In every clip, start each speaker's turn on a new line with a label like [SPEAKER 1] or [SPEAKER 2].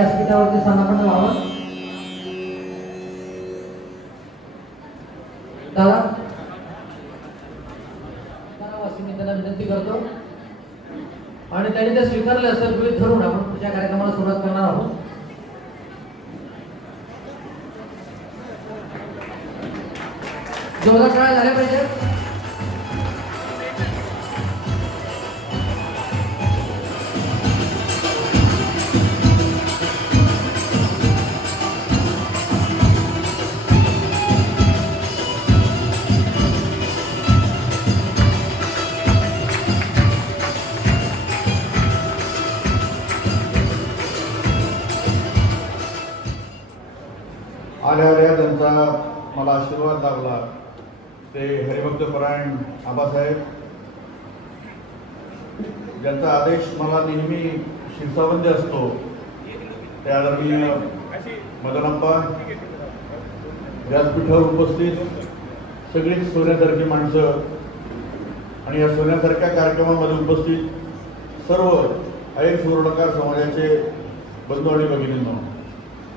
[SPEAKER 1] व्यासपीठावरती स्थानापन्न व्हावं. दादा? मी त्यांना विनंती करतो. आणि त्यांनी ते स्वीकारले असेल गृहित धरून आपण पुढच्या कार्यक्रमाला सुरुवात करणार आहोत. जोरदार टाळ्या झाल्या पाहिजे.
[SPEAKER 2] आल्या आल्या त्यांचा मला आशीर्वाद लाभला. ते हरिभक्तपरायण आबासाहेब. ज्यांचा आदेश मला नेहमी शिरसावंत असतो त्या आदरणीय मदनप्पा व्यासपीठावर उपस्थित सगळीच सोन्यासारखी माणसं आणि या सोन्यासारख्या कार्यक्रमामध्ये उपस्थित सर्व अनेक सुवर्णकार समाजाचे बंधू आणि भगिनींना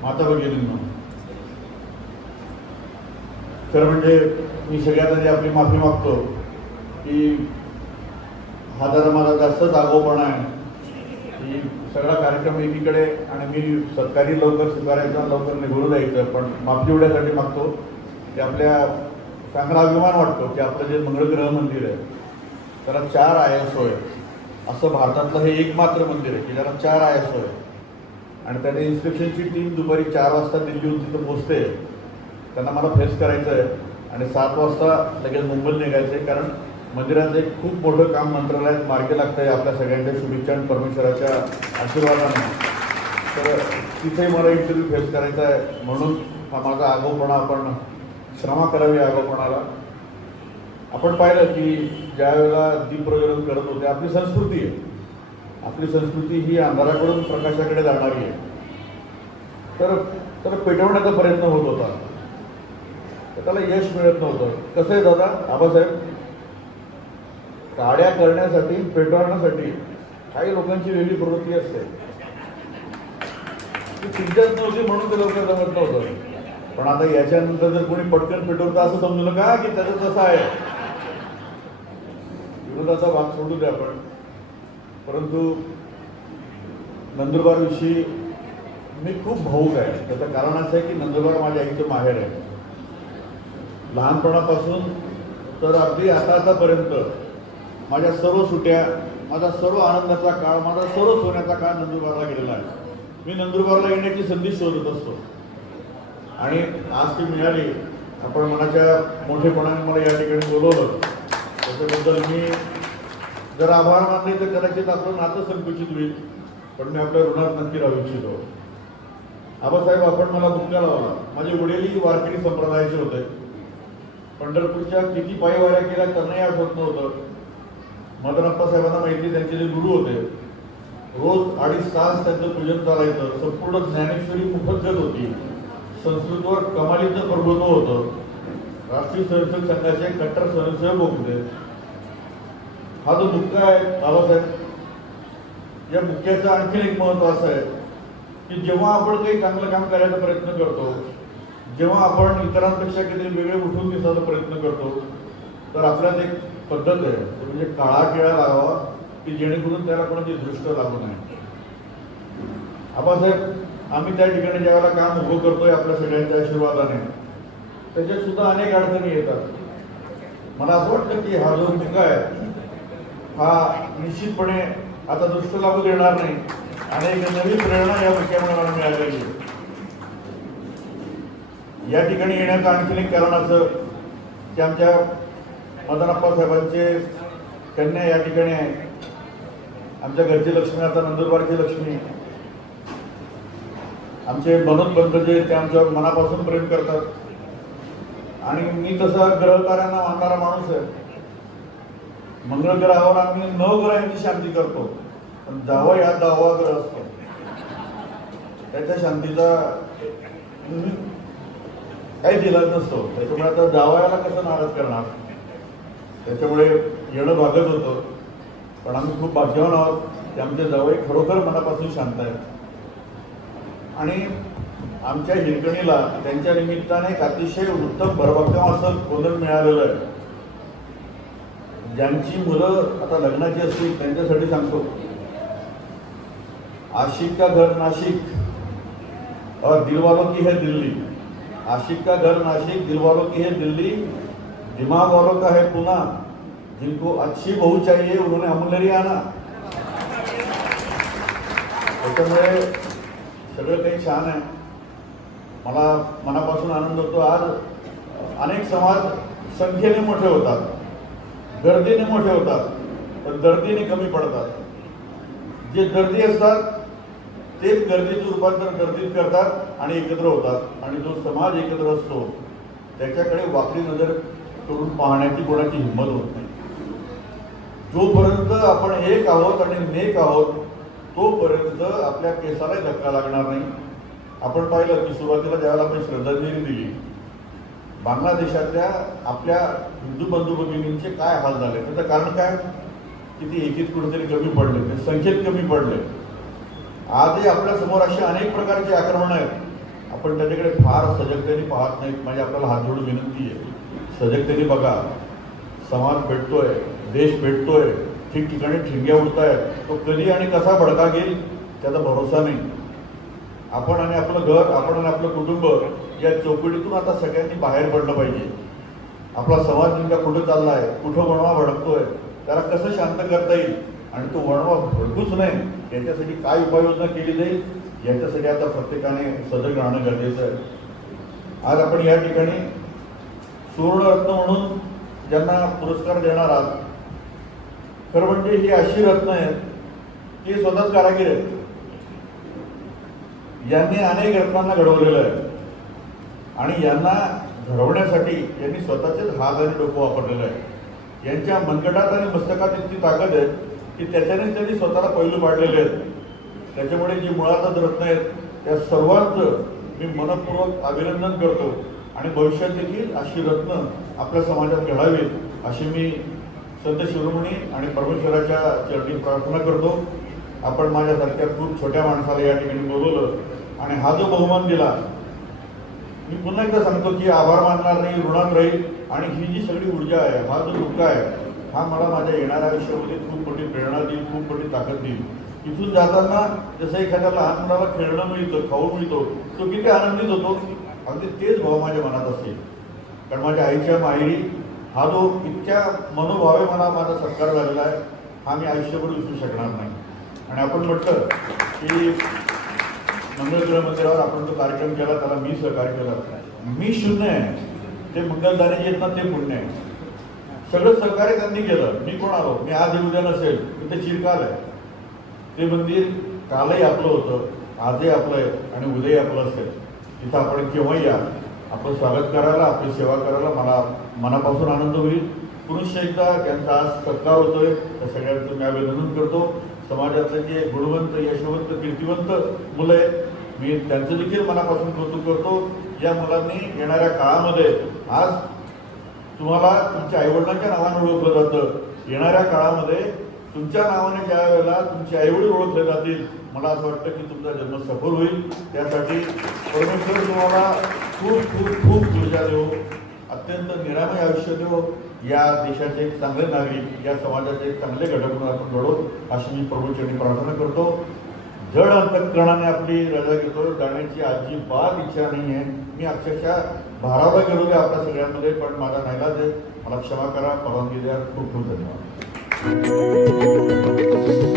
[SPEAKER 2] माता भगिनींना खरं म्हणजे मी सगळ्यात आधी आपली माफी मागतो की हा जरा माझा जास्तच आगोपणा आहे. की सगळा कार्यक्रम एकीकडे आणि मी सरकारी लवकर स्वीकारायचा लवकर निघून जायचं पण माफी एवढ्यासाठी मागतो की आपल्या चांगला अभिमान वाटतो की आपलं जे मंगळग्रह मंदिर आहे त्याला चार आय एस आहे असं भारतातलं हे एकमात्र मंदिर आहे की ज्याला चार आय एस ओ आहे आणि त्याने इन्स्पेक्शनची टीम दुपारी चार वाजता दिल्लीहून तिथं पोचते त्यांना मला फेस करायचं आहे आणि सात वाजता लगेच मुंबईला निघायचं आहे कारण मंदिराचं एक खूप मोठं काम मंत्रालयात मार्गे लागतं आहे आपल्या सगळ्यांच्या शुभेच्छा आणि परमेश्वराच्या आशीर्वादाने. तर तिथे मला इंटरव्ह्यू फेस करायचा आहे म्हणून हा माझा आगोपणा आपण श्रमा करावी आगोपणाला. आपण पाहिलं की ज्या वेळेला दीपप्रज्वलन करत होते आपली संस्कृती आहे. आपली संस्कृती ही अंधाराकडून प्रकाशाकडे जाणारी आहे. तर तर पेटवण्याचा प्रयत्न होत होता. तर त्याला यश मिळत नव्हतं. कसं आहे दादा? आबासाहेब काड्या करण्यासाठी पेटवण्यासाठी काही लोकांची वेगळी प्रवृत्ती असते. ती चिंतत नव्हती म्हणून ते लोक जमत नव्हतं. पण आता याच्यानंतर जर कोणी पटकन पेटवतं असं समजलं का की त्याचं तसं आहे? विरोधाचा भाग सोडू द्या आपण. परंतु नंदुरबारविषयी मी खूप भाऊक आहे. त्याचं कारण असं आहे की नंदुरबार माझ्या आईचं माहेर आहे. लहानपणापासून तर अगदी आता आतापर्यंत माझ्या सर्व सुट्या माझा सर्व आनंदाचा काळ माझा सर्व सोन्याचा काळ नंदुरबारला गेलेला आहे. मी नंदुरबारला येण्याची संधी शोधत असतो. आणि आज ती मिळाली. आपण मनाच्या मोठेपणाने मला या ठिकाणी बोलवलं. त्याच्याबद्दल मी जर आभार मानले तर कदाचित आपलं नातं संकुचित होईल पण मी आपल्या ऋणात नक्की राहू इच्छितो. आबासाहेब आपण मला मुक्का लावला. माझे वडीलही वारकरी संप्रदायाचे होते. पंढरपूरच्या किती पायी वाऱ्या केल्या त्यांनाही आठवत नव्हतं. मदनप्पा साहेबांना माहिती त्यांचे जे गुरु होते. रोज अडीच तास त्यांचं पूजन चालायचं. संपूर्ण ज्ञानेश्वरी मुखद्गत होती. संस्कृतवर कमालीचं प्रभुत्व होतं. राष्ट्रीय स्वयंसेवक संघाचे कट्टर स्वयंसेवक होते हा जो मुक्का आहे बाबासाहेब या मुक्क्याचं आणखीन एक महत्त्व असं आहे की जेव्हा आपण काही चांगलं काम करायचा प्रयत्न करतो जेव्हा आपण इतरांपेक्षा काहीतरी वेगळे उठून दिसायचा प्रयत्न करतो तर आपल्यात एक पद्धत आहे म्हणजे काळा केळा लावावा की जेणेकरून त्याला कोणाची दृष्ट लागू नये. आबासाहेब आम्ही त्या ठिकाणी ज्यावेळेला काम उभं करतोय आपल्या सगळ्यांच्या आशीर्वादाने त्याच्यात सुद्धा अनेक अडचणी येतात. मला असं वाटतं की हा जो मुका आहे हा निश्चितपणे आता दृष्ट लागू देणार नाही. आणि एक नवी प्रेरणा या मुख्यामुळे मला मिळालेली आहे. या ठिकाणी येण्याचं आणखीन एक कारण असं की आमच्या मदनप्पा साहेबांचे कन्या या ठिकाणी आहे. आमच्या घरची लक्ष्मी आता नंदुरबारची लक्ष्मी. आमचे बनोद बंधू जे ते आमच्या मनापासून प्रेम करतात. आणि मी तसा ग्रहकार्यांना मानणारा माणूस आहे. मंगळ ग्रहावर आम्ही नऊ ग्रहांची शांती करतो पण जावं या दहावा ग्रह असतो. त्याच्या शांतीचा काही दिलाच नसतो. त्याच्यामुळे आता जावयाला कसं नाराज करणार? त्याच्यामुळे येणं भागत होतं. पण आम्ही खूप भाग्यवान आहोत की आमचे जावई खरोखर मनापासून शांत आहेत. आणि आमच्या हिरकणीला त्यांच्या निमित्ताने एक अतिशय उत्तम भरभक्कम असं गोंधळ मिळालेलं आहे. ज्यांची मुलं आता लग्नाची असतील त्यांच्यासाठी सांगतो. आशिक का घर नाशिक. और दिलवालों की है दिल्ली. आशिक का घर नाशिक दिलवालों की है दिल्ली दिमाग वालों का है पुणे। जिनको अच्छी बहू चाहिए उन्होंने अमलरी आना त्याच्यामुळे सगळं काही छान आहे. मला मनापासून आनंद होतो. आज अनेक समाज संख्येने मोठे होतात. गर्दीने मोठे होतात. पण गर्दीने कमी पडतात. जे गर्दी असतात तेच गर्दीचं रूपांतर गर्दीत करतात आणि एकत्र होतात. आणि जो समाज एकत्र असतो त्याच्याकडे वाकडी नजर करून पाहण्याची कोणाची हिंमत होत नाही. जोपर्यंत आपण एक आहोत आणि नेक आहोत तोपर्यंत आपल्या केसाला धक्का लागणार नाही. आपण पाहिलं की सुरुवातीला ज्यावेळेला आपण श्रद्धांजली दिली बांगलादेशातल्या आपल्या हिंदू बंधू भगिनींचे काय हाल झाले? त्याचं कारण काय? की ते एकीत कुठेतरी कमी पडले ते संख्येत कमी पडले. आजही आपल्यासमोर अशी अनेक प्रकारची आक्रमणं आहेत. आपण त्याच्याकडे फार सजगतेने पाहत नाहीत. म्हणजे आपल्याला हात जोडून विनंती आहे. सजगतेने बघा. समाज भेटतोय. देश भेटतोय. ठिकठिकाणी ठिंग्या उडत आहेत तो कधी आणि कसा भडका घेईल? त्याचा भरोसा नाही. आपण आणि आपलं घर आपण आणि आपलं कुटुंब या चौकटीतून आता सगळ्यांनी बाहेर पडलं पाहिजे. आपला समाज नेमका कुठं चालला आहे कुठं वणवा भडकतोय? त्याला कसं शांत करता येईल? आणि तो वणवा भडकूच नाही. याच्यासाठी काय उपाययोजना केली जाईल? याच्यासाठी आता प्रत्येकाने सजग राहणं गरजेचं आहे. आज आपण या ठिकाणी सुवर्णरत्न म्हणून ज्यांना पुरस्कार देणार आहात खरं म्हणजे ही अशी रत्न आहेत की स्वतःच कारागीर आहेत. यांनी अनेक रत्नांना घडवलेलं आहे. आणि यांना घडवण्यासाठी यांनी स्वतःचेच हात आणि डोकं वापरलेलं आहे. यांच्या मनगटात आणि मस्तकात इतकी ताकद आहे की त्याच्याने त्यांनी स्वतःला पैलू पाडलेले आहेत. त्याच्यामुळे जी मुळातच रत्न आहेत त्या सर्वांचं मी मनपूर्वक अभिनंदन करतो. आणि भविष्यात देखील अशी रत्न आपल्या समाजात घडावीत अशी मी संत शिरोमणी आणि परमेश्वराच्या चरणी प्रार्थना करतो. आपण माझ्यासारख्या खूप छोट्या माणसाला या ठिकाणी बोलवलं आणि हा जो बहुमान दिला मी पुन्हा एकदा सांगतो की आभार मानणार नाही ऋणात राहील आणि ही जी सगळी ऊर्जा आहे हा जो धोका आहे हा मला माझ्या येणाऱ्या आयुष्यामध्ये खूप मोठी प्रेरणा देईल खूप मोठी ताकद देईल. इथून जाताना जसं एखाद्या लहान मुलाला खेळणं मिळतं खाऊ मिळतो तो किती आनंदित होतो? अगदी तेच भाव माझ्या मनात असेल. कारण माझ्या आईच्या माहेरी हा जो इतक्या मनोभावे मला माझा सत्कार झालेला आहे हा मी आयुष्यभर विसरू शकणार नाही. आणि आपण म्हटलं की मंगळग्रह मंदिरावर आपण जो कार्यक्रम केला त्याला मी सहकार्य केलं. मी शून्य आहे. ते मंगलदानी येत आहेत ना ते पुण्य आहे. सगळं सहकार्य त्यांनी केलं. मी कोण आलो? मी आज उद्या नसेल. तिथे ते चिरकाल आहे. ते मंदिर कालही आपलं होतं आजही आपलं आहे आणि उद्याही आपलं असेल. तिथं आपण केव्हाही या. आपलं स्वागत करायला आपली सेवा करायला मला मनापासून आनंद होईल. पुरुष एकदा त्यांचा आज सत्कार होतोय त्या सगळ्यांचं मी अभिनंदन करतो. समाजातले जे गुणवंत यशवंत कीर्तिवंत मुलं आहेत मी त्यांचं देखील मनापासून कौतुक करतो. या मुलांनी येणाऱ्या काळामध्ये आज तुम्हाला तुमच्या आईवडिलांच्या नावाने ओळखलं जातं. येणाऱ्या काळामध्ये तुमच्या नावाने ज्या वेळेला तुमचे आईवडील ओळखले जातील मला असं वाटतं की तुमचा जन्म सफल होईल. त्यासाठी परमेश्वर तुम्हाला खूप खूप खूप ऊर्जा देऊ अत्यंत निरामय आयुष्य देऊ या देशाचे एक चांगले नागरिक या समाजाचे एक चांगले घटक म्हणून आपण घडवू अशी मी प्रभूचरणी प्रार्थना करतो. जड अंतकरणाने आपली रजा घेतो. जाण्याची अजिबात इच्छा नाही आहे मी अक्षरशः भारावला गेलो आहे आपल्या सगळ्यांमध्ये पण माझा नाईलाज ते मला क्षमा करा. परवानगी द्या. खूप खूप धन्यवाद.